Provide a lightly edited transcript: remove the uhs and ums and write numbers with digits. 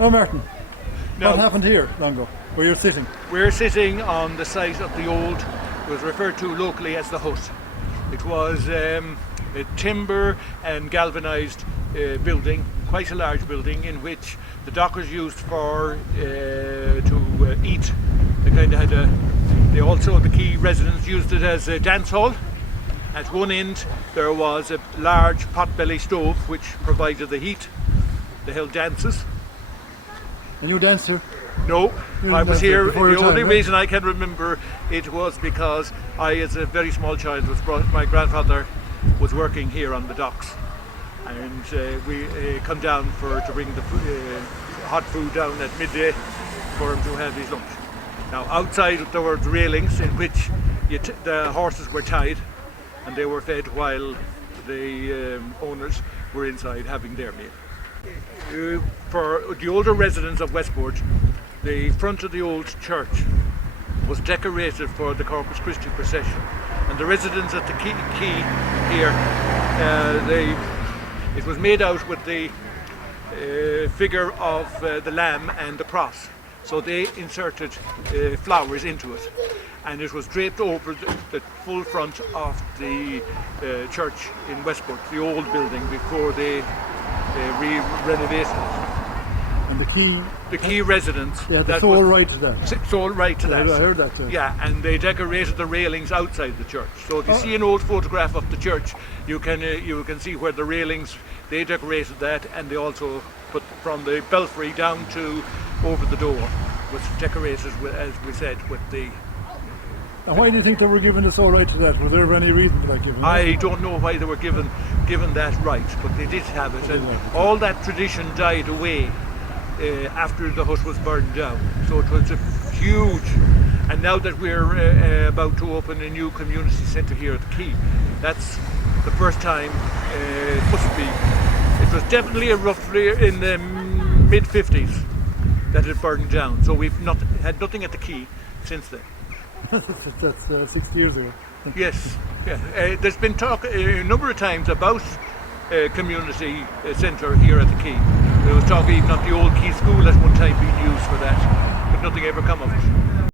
Oh, Martin, Now, what happened here, Longo, where you're sitting? we're sitting on the site of the old, it was referred to locally as the hut. It was a timber and galvanised building, quite a large building, in which the dockers used for to eat. They kind of had they also, the Quay residents used it as a dance hall. At one end there was a large potbelly stove which provided the heat. They held dances. And you danced here? No, You I was danced here. before The your only time, right? reason I can remember it was because I, as a very small child, my grandfather was working here on the docks, and we come down to bring the hot food down at midday for him to have his lunch. Now, outside there were railings in which the horses were tied, and they were fed while the owners were inside having their meal. For the older residents of Westport, the front of the old church was decorated for the Corpus Christi procession, and the residents at the quay here, it was made out with the figure of the lamb and the cross. So they inserted flowers into it, and it was draped over the full front of the church in Westport, the old building, before they renovated it. And The Quay residents. yeah, the sole right to that. Sole right to that. I heard that too. Yeah, and they decorated the railings outside the church. So if you see an old photograph of the church, you can see where the railings, they decorated that, and they also put from the belfry down to over the door was decorated with, as we said, with the. And why do you think they were given the sole right to that? Was there any reason for that given? I don't know why they were given that right, but they did have it, and all that tradition died away after the hut was burned down. So it was a huge, and now that we're about to open a new community centre here at the Quay, that's the first time. It must be. It was definitely roughly in the mid-50s that it burned down. So we've had nothing at the Quay since then. That's 60 years ago. Yes, yeah. There's been talk a number of times about a community centre here at the Quay. There was talk even of the old Quay school at one time being used for that, but nothing ever come of it.